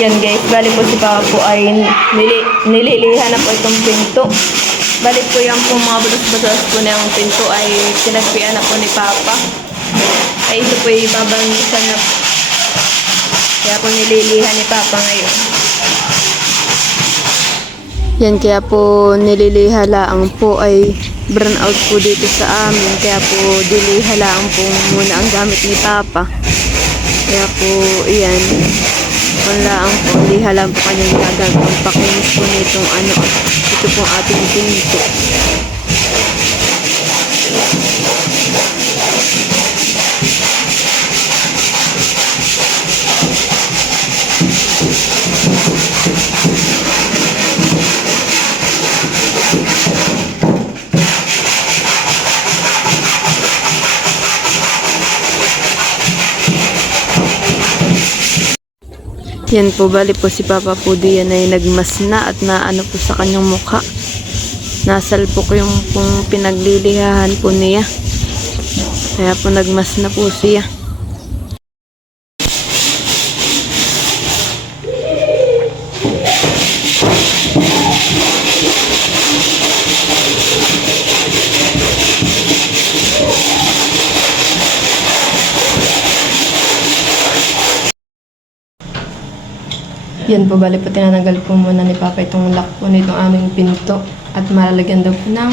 Yan guys, bali po si Papa po ay nililihan na po itong pinto. Bali po yan po mga butas-butas po na yung pinto ay sinagpian na po ni Papa. Ay ito po ay babangisan na po. Kaya po nililihan ni Papa ngayon. Yan kaya po nililihalaang po ay burn out po dito sa amin. Kaya po dilihalaang po muna ang gamit ni Papa. Kaya po iyan. Panlaang po lihalaan po kanyang gagamit. Ang pakinis po nitong ano. Ito po ating pinto. Yan po, bali po si Papa po diyan ay nagmas na at naano po sa kanyang mukha. Nasalpok yung pong pinaglilihahan po niya. Kaya po nagmas na po siya. Yan po, bali po tinatanggal po muna ni Papa itong lock po nitong aming pinto at malalagyan daw po ng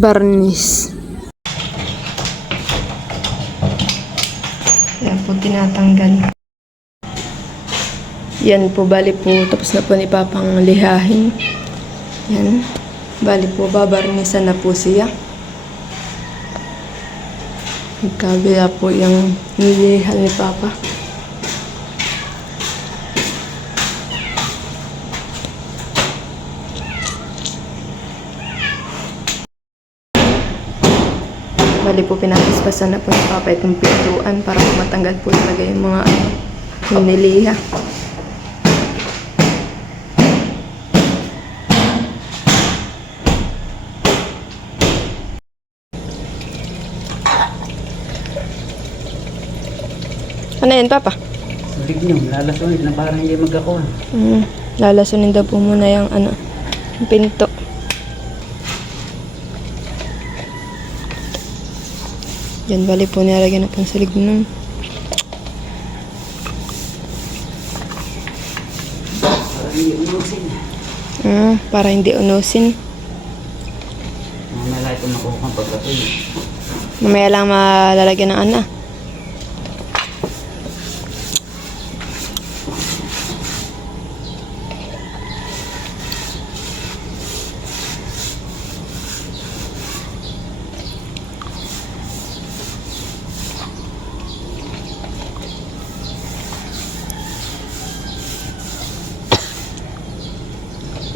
varnish. Yan po tinatanggal. Yan po, bali po tapos na po ni Papa ang lihahin. Yan, bali po babarnisan na po siya. Magkabila po yung nilihan ni Papa. Bali po pinapaspasan na po ni Papa itong pintuan para po matanggal po talaga yung mga niliha. Ano yan, Papa? Sulig nyo, lalasunin na parang hindi magkakuha. Lalasunin daw po muna yung ano, yung pinto. Yan, bali po nilagyan na po sa lignon. Parang hindi unusin. Para hindi unusin. Mamaya ito nakuha kang pagkatuloy. Mamaya lang malalagyan ng ano.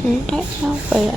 Ay, ano pala?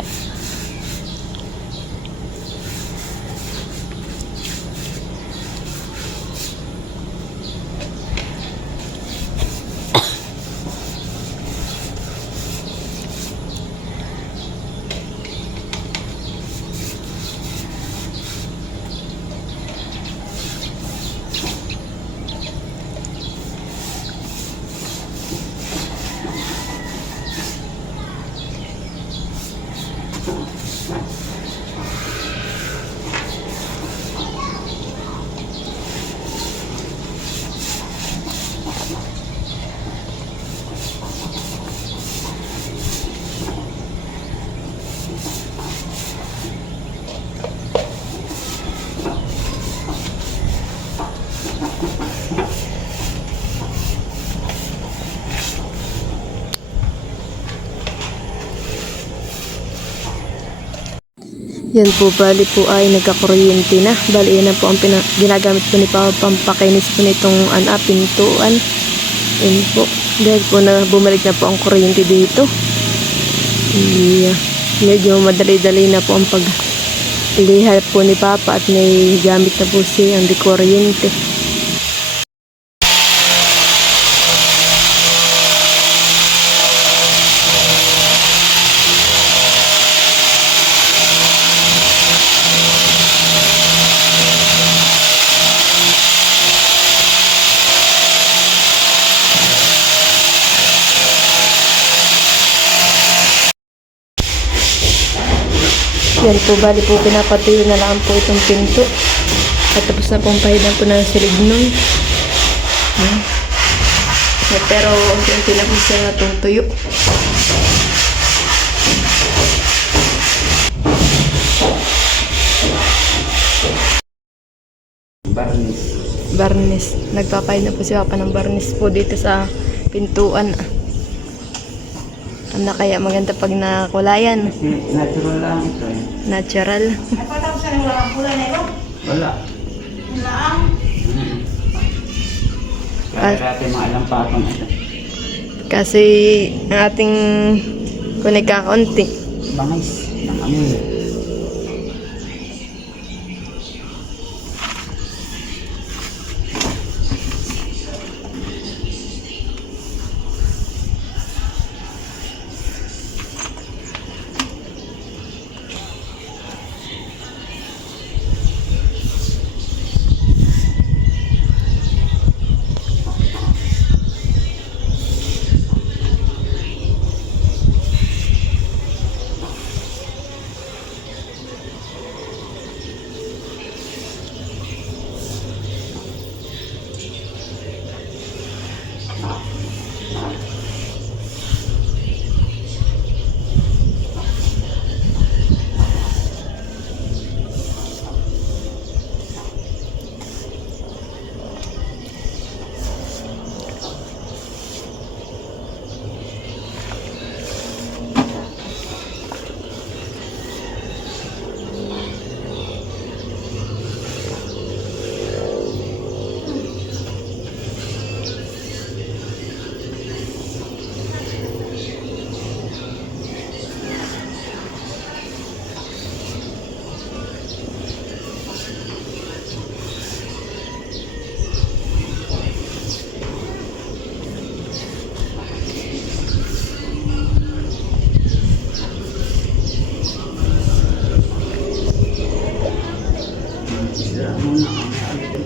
Yan po, bali po ay nagkakuryente na. Bali yan na po ang ginagamit po ni Papa pampakinis po nitong pintuan. Yan po. Dahil po na bumalik na po ang kuryente dito. Medyo madali-dali na po ang paglihal po ni Papa at may gamit na po siya ang kuryente. Yan po, bali po, pinapatuyo na lang po itong pinto. At tapos na pong pahidan po ng silignon. Pero unti-unti na po siya natutuyo. Barnis. Barnis. Nagpapahid na po si Papa ng barnis po dito sa pintuan. Ano kaya maganda pag nakulayan? Kasi natural lang ito eh. Natural. Nagpatapos na wala kang kulay na ito? Wala. Wala ang. Kaya natin mga alampatong ito. Kasi ang ating kung nagkakaunti. Bangis ng amoy. Sira muna ang alit.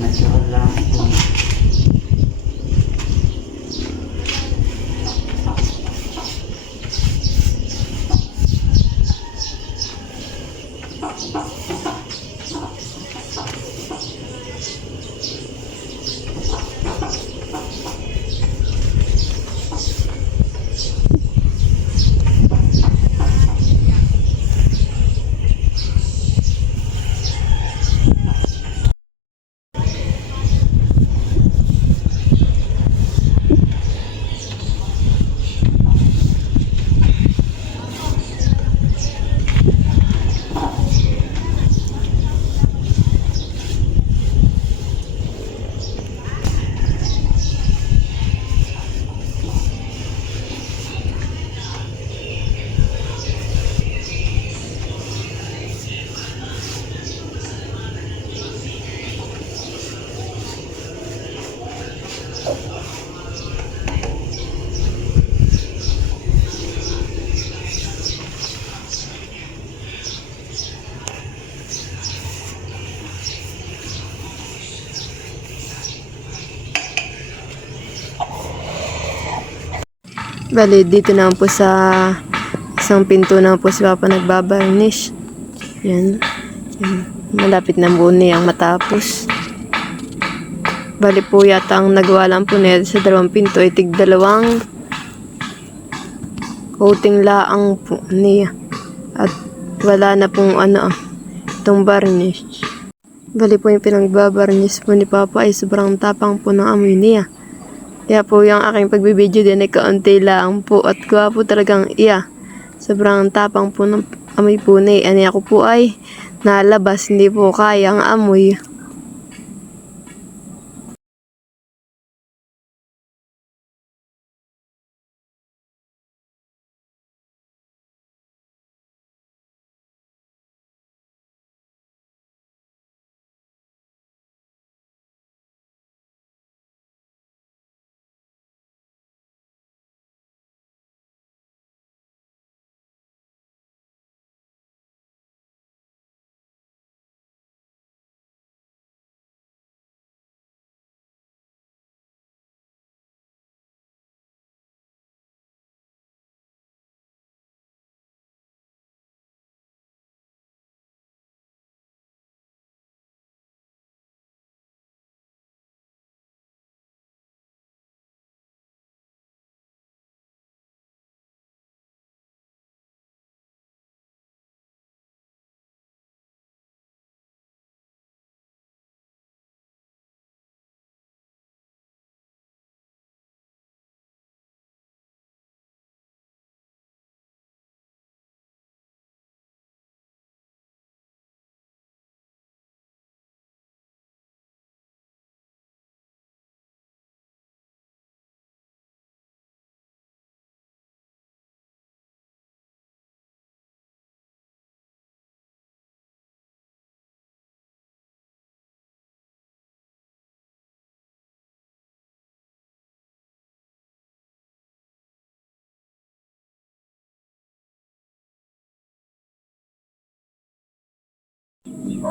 Natural lang ito. Bali, dito naman po sa Isang pinto na po si Papa nagbabarnish. Yan. Yan. Malapit na po niyang matapos. Bali po yata ang nagawa lang po niya sa dalawang pinto ay tig-dalawang coating laang po niya. At wala na pong itong varnish. Bali po yung pinagbabarnish po ni Papa ay sobrang tapang po ng amoy niya. Kaya po yung aking pagbibideo din ay kaunti lang po at gawa po talagang sobrang tapang po ng amoy po ni. Ani ako po ay nalabas, hindi po kaya ang amoy.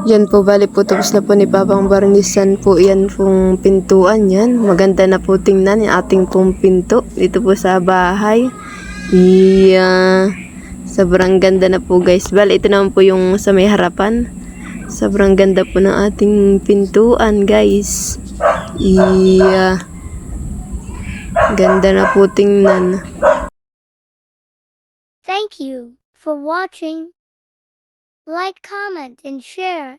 Yan po, bali po tapos na po ni Papang barnisan po yan pong pintuan yan. Maganda na po tingnan yung ating pong pinto dito po sa bahay. Sobrang ganda na po guys. Bali ito naman po yung sa may harapan. Sobrang ganda po ng ating pintuan guys. Ganda na po tingnan. Thank you for watching. Like, comment, and share.